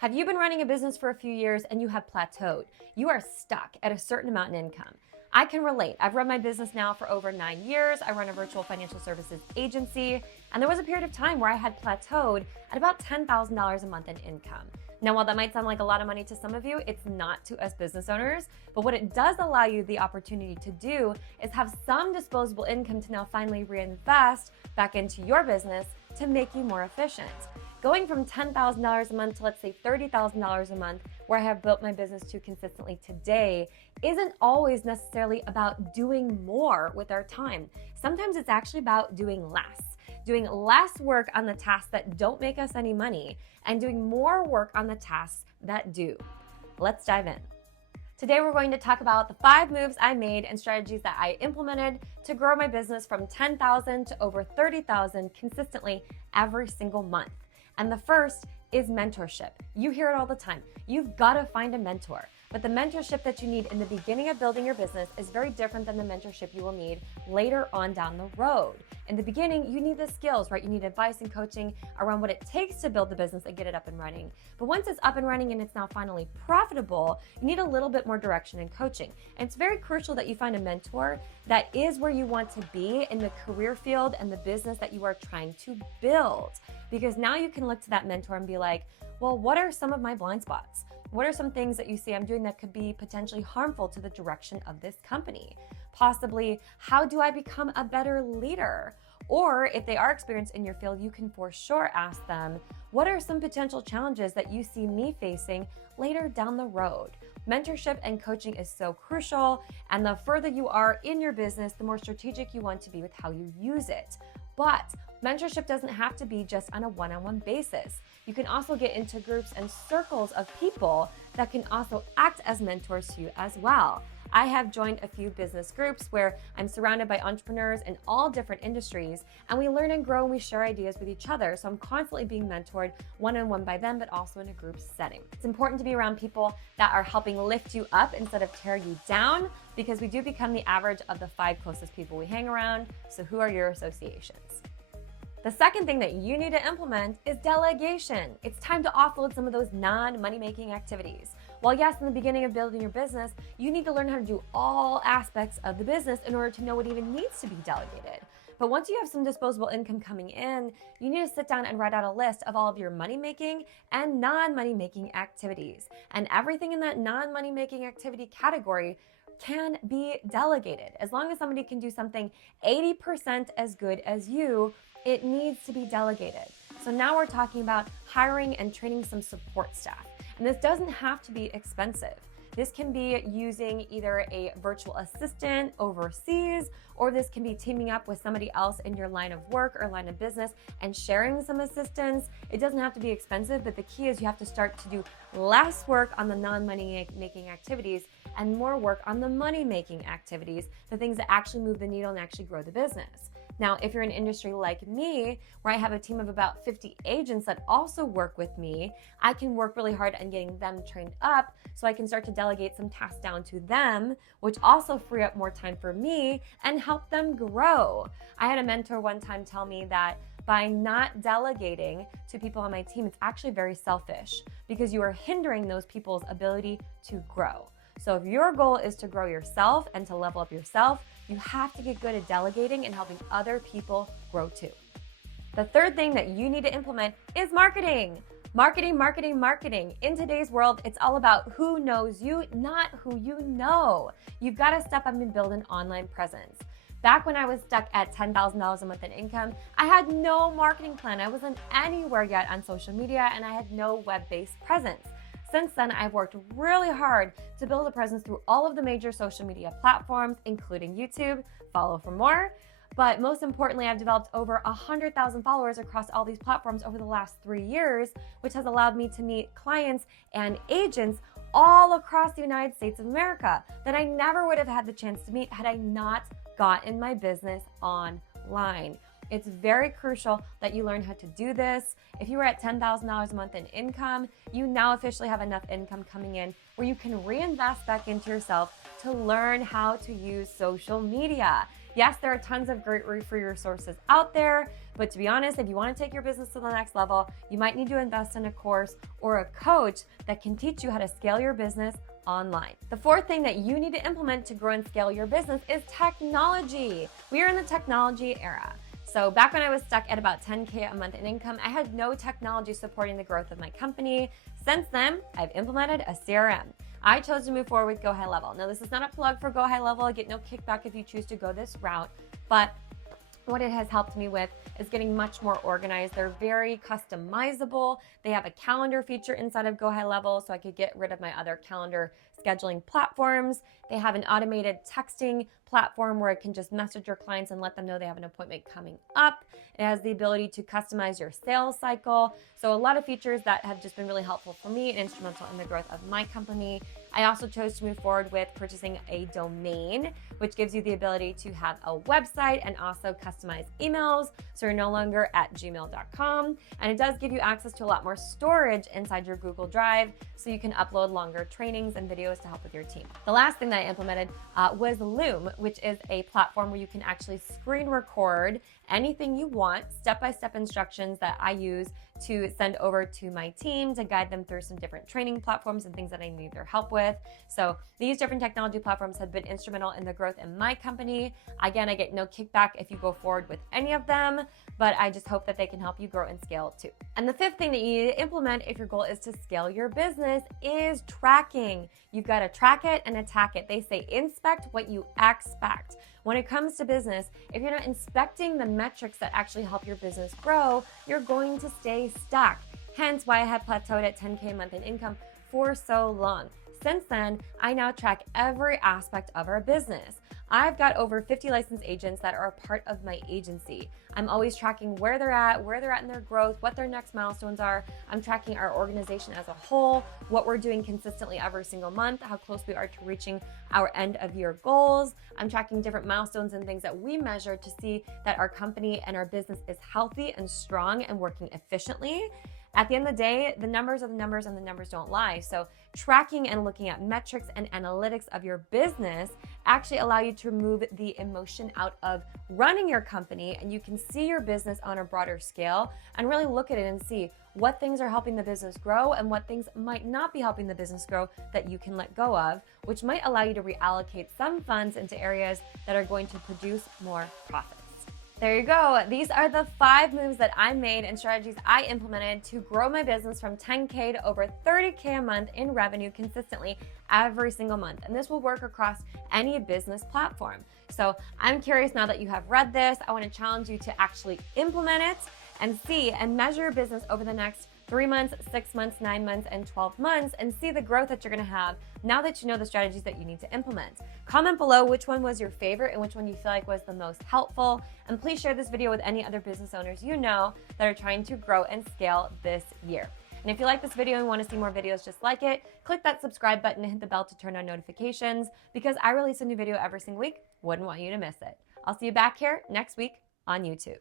Have you been running a business for a few years and you have plateaued? You are stuck at a certain amount in income. I can relate. I've run my business now for over 9 years. I run a virtual financial services agency, and there was a period of time where I had plateaued at about $10,000 a month in income. Now, while that might sound like a lot of money to some of you, it's not to us business owners, but what it does allow you the opportunity to do is have some disposable income to now finally reinvest back into your business to make you more efficient. Going from $10,000 a month to, let's say, $30,000 a month, where I have built my business to consistently today, isn't always necessarily about doing more with our time. Sometimes it's actually about doing less work on the tasks that don't make us any money and doing more work on the tasks that do. Let's dive in. Today, we're going to talk about the 5 moves I made and strategies that I implemented to grow my business from 10,000 to over 30,000 consistently every single month. And the first is mentorship. You hear it all the time. You've got to find a mentor. But the mentorship that you need in the beginning of building your business is very different than the mentorship you will need later on down the road. In the beginning, you need the skills, right? You need advice and coaching around what it takes to build the business and get it up and running. But once it's up and running and it's now finally profitable, you need a little bit more direction and coaching. And it's very crucial that you find a mentor that is where you want to be in the career field and the business that you are trying to build. Because now you can look to that mentor and be like, well, what are some of my blind spots? What are some things that you see I'm doing that could be potentially harmful to the direction of this company? Possibly, how do I become a better leader? Or if they are experienced in your field, you can for sure ask them, what are some potential challenges that you see me facing later down the road? Mentorship and coaching is so crucial, and the further you are in your business, the more strategic you want to be with how you use it. But mentorship doesn't have to be just on a one-on-one basis. You can also get into groups and circles of people that can also act as mentors to you as well. I have joined a few business groups where I'm surrounded by entrepreneurs in all different industries, and we learn and grow and we share ideas with each other. So I'm constantly being mentored one-on-one by them, but also in a group setting. It's important to be around people that are helping lift you up instead of tear you down, because we do become the average of the 5 closest people we hang around. So who are your associations? The second thing that you need to implement is delegation. It's time to offload some of those non-money-making activities. While yes, in the beginning of building your business, you need to learn how to do all aspects of the business in order to know what even needs to be delegated. But once you have some disposable income coming in, you need to sit down and write out a list of all of your money-making and non-money-making activities. And everything in that non-money-making activity category can be delegated. As long as somebody can do something 80% as good as you, it needs to be delegated. So now we're talking about hiring and training some support staff. And this doesn't have to be expensive. This can be using either a virtual assistant overseas, or this can be teaming up with somebody else in your line of work or line of business and sharing some assistance. It doesn't have to be expensive, but the key is you have to start to do less work on the non-money making activities and more work on the money making activities, the things that actually move the needle and actually grow the business. Now, if you're in an industry like me, where I have a team of about 50 agents that also work with me, I can work really hard on getting them trained up so I can start to delegate some tasks down to them, which also free up more time for me and help them grow. I had a mentor one time tell me that by not delegating to people on my team, it's actually very selfish because you are hindering those people's ability to grow. So if your goal is to grow yourself and to level up yourself, you have to get good at delegating and helping other people grow too. The third thing that you need to implement is marketing. Marketing. In today's world, it's all about who knows you, not who you know. You've got to step up and build an online presence. Back when I was stuck at $10,000 a month in income, I had no marketing plan. I wasn't anywhere yet on social media, and I had no web-based presence. Since then, I've worked really hard to build a presence through all of the major social media platforms, including YouTube. Follow for more. But most importantly, I've developed over 100,000 followers across all these platforms over the last 3 years, which has allowed me to meet clients and agents all across the United States of America that I never would have had the chance to meet had I not gotten my business online. It's very crucial that you learn how to do this. If you were at $10,000 a month in income, you now officially have enough income coming in where you can reinvest back into yourself to learn how to use social media. Yes, there are tons of great free resources out there, but to be honest, if you want to take your business to the next level, you might need to invest in a course or a coach that can teach you how to scale your business online. The fourth thing that you need to implement to grow and scale your business is technology. We are in the technology era. So back when I was stuck at about 10K a month in income, I had no technology supporting the growth of my company. Since then, I've implemented a CRM. I chose to move forward with Go High Level. Now, this is not a plug for Go High Level. I get no kickback if you choose to go this route, but what it has helped me with is getting much more organized. They're very customizable. They have a calendar feature inside of Go High Level, so I could get rid of my other calendar scheduling platforms. They have an automated texting platform where I can just message your clients and let them know they have an appointment coming up. It has the ability to customize your sales cycle. So a lot of features that have just been really helpful for me and instrumental in the growth of my company. I also chose to move forward with purchasing a domain, which gives you the ability to have a website and also customize emails, so you're no longer at gmail.com. And it does give you access to a lot more storage inside your Google Drive, so you can upload longer trainings and videos to help with your team. The last thing that I implemented was Loom, which is a platform where you can actually screen record anything you want, step-by-step instructions that I use to send over to my team to guide them through some different training platforms and things that I need their help with. So these different technology platforms have been instrumental in the growth in my company. Again, I get no kickback if you go forward with any of them, but I just hope that they can help you grow and scale too. And the fifth thing that you need to implement if your goal is to scale your business is tracking. You've got to track it and attack it. They say inspect what you expect. When it comes to business, if you're not inspecting the metrics that actually help your business grow, you're going to stay stuck. Hence why I had plateaued at 10K a month in income for so long. Since then, I now track every aspect of our business. I've got over 50 licensed agents that are a part of my agency. I'm always tracking where they're at in their growth, what their next milestones are. I'm tracking our organization as a whole, what we're doing consistently every single month, how close we are to reaching our end of year goals. I'm tracking different milestones and things that we measure to see that our company and our business is healthy and strong and working efficiently. At the end of the day, the numbers are the numbers and the numbers don't lie. So tracking and looking at metrics and analytics of your business actually allow you to remove the emotion out of running your company, and you can see your business on a broader scale and really look at it and see what things are helping the business grow and what things might not be helping the business grow that you can let go of, which might allow you to reallocate some funds into areas that are going to produce more profits. There you go. These are the 5 moves that I made and strategies I implemented to grow my business from 10K to over 30K a month in revenue consistently every single month. And this will work across any business platform. So I'm curious, now that you have read this, I want to challenge you to actually implement it and see and measure your business over the next 3 months, 6 months, 9 months, and 12 months, and see the growth that you're going to have now that you know the strategies that you need to implement. Comment below which one was your favorite and which one you feel like was the most helpful. And please share this video with any other business owners you know that are trying to grow and scale this year. And if you like this video and want to see more videos just like it, click that subscribe button and hit the bell to turn on notifications, because I release a new video every single week. Wouldn't want you to miss it. I'll see you back here next week on YouTube.